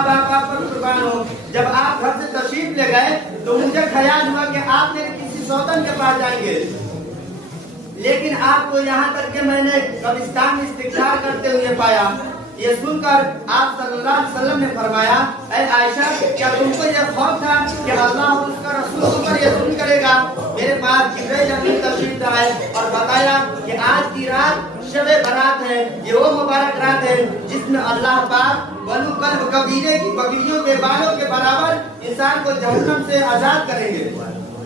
माँ बाप आप पर कुर्बान हो। जब आप घर से तशरीफ ले गए तो मुझे ख्याल हुआ कि आप मेरे किसी सौतन के पास जाएंगे, लेकिन आपको यहाँ तक के मैंने कब्रिस्तान में इस्तिग़फ़ार करते हुए पाया। ये सुनकर आप सल्लल्लाहु अलैहि वसल्लम ने फरमाया, ऐ आयशा, क्या तुमको यह खौफ था कि अल्लाह और उसका रसूल तुम पर यह जुल्म करेगा? मेरे पास जिब्रील अमीन तशरीफ लाए और बताया कि आज की रात शबे बरात है। ये वो मुबारक रात है जिसमें अल्लाह पाक बनु कल्ब कबीले की बकरियों के बालों के बराबर इंसान को जहन्नम से आजाद करेंगे।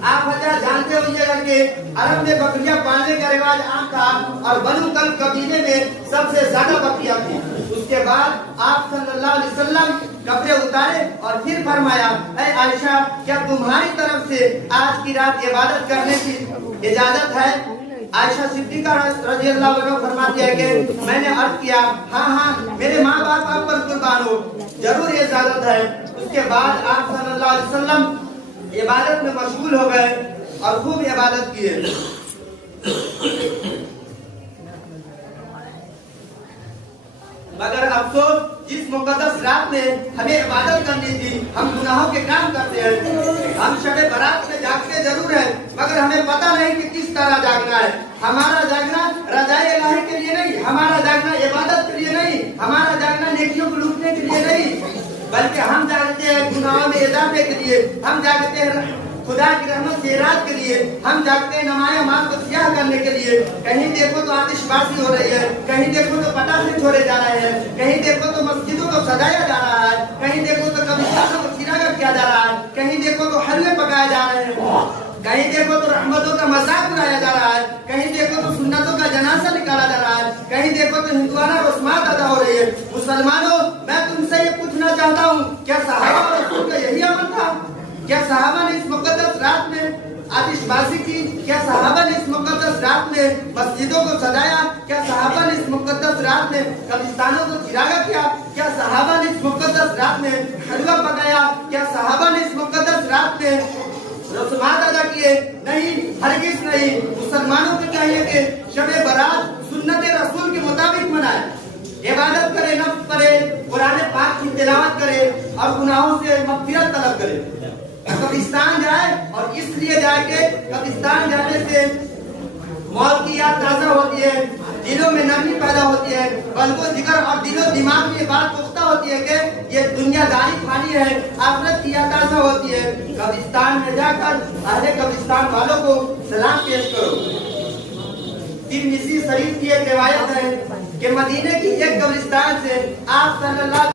आप हजरत जानते होइएगा कि अरब में बकरियां पालने का रिवाज आम था और बनु कल्ब कबीले में सबसे ज्यादा बकरियां थी। उसके बाद आप सल्लल्लाहु अलैहि वसल्लम कपड़े उतारे और फिर फरमाया, ऐ आयशा, क्या तुम्हारी तरफ से आज की रात इबादत करने की इजाजत है? आयशा सिद्दीका रज़ियल्लाहु अन्हा फरमाती है कि मैंने अर्ज किया, हाँ, मेरे माँ बाप आप पर कुर्बान हो, जरूर ये इजाजत है। उसके बाद आप सल्लल्लाहु अलैहि वसल्लम इबादत में मशगूल हो गए और खूब इबादत किए। मगर अफसोस, जिस मुकद्दस रात में हमें इबादत करनी थी, हम गुनाहों के काम करते हैं। हम शबे बारात में जागते जरूर है, मगर हमें पता नहीं कि किस तरह जागना है। हमारा जागना रज़ाए इलाही के लिए नहीं, हमारा जागना इबादत के लिए नहीं, हमारा जागना नेकियों को लूटने के लिए नहीं, बल्कि हम जागते हैं गुनाहों में इजाफे के लिए। हम जागते हैं खुदा की रहमत से रात के लिए। हम जागते हैं नमाया माल को स्याह करने के लिए। कहीं देखो तो आतिशबाजी हो रही है, कहीं देखो तो पटाखे छोड़े जा रहे हैं, कहीं देखो तो मस्जिदों को सजाया जा रहा है, कहीं देखो तो कब्रिस्तानों को चिरागा किया जा रहा है, कहीं देखो तो हलवे पकाए जा रहे हैं, कहीं देखो तो रहमतों का मजाक उड़ाया जा रहा है, कहीं देखो तो सुन्नतों का जनाजा निकाला जा रहा है, कहीं देखो तो हिंदुआना रस्मात अदा हो रही है। मुसलमानों, मैं तुमसे ये पूछना चाहता हूँ, क्या सहाबा और रसूल का यही अमल था? क्या सहाबा ने इस मुकद्दस रात में आतिशबाजी की? क्या सहाबा ने इस मुकद्दस रात में मस्जिदों को सजाया? क्या सहाबा ने इस मुकद्दस रात में कब्रिस्तानों को चिरागा किया? क्या सहाबा ने इस मुकद्दस रात में हलवा पकाया? क्या सहाबा ने इस मुकद्दस रात में रस्मात अदा किए? नहीं, हरगिज़ नहीं। मुसलमानों को चाहिए कि शबे बारात सुन्नत रसूल के मुताबिक मनाए, इबादत करे, नफ्ल करे, कुरान पाक की तिलावत करे और गुनाहों से मग़फ़िरत तलब करे। कब्रिस्तान जाए और इसलिए जाए कि कब्रिस्तान जाने से मौत की याद ताज़ा होती है, दिलों में नरमी पैदा होती है, कल्बो जिगर और दिलो दिमाग में ये बात पुख्ता होती है कि ये दुनियादारी खानी है, आखिरत की याद ताज़ा होती है। कब्रिस्तान में जाकर अहले कब्रिस्तान वालों को सलाम पेश करो। तिरमिज़ी शरीफ की एक रिवायत है कि मदीने की एक कब्रिस्तान से आप सल्लल्लाहु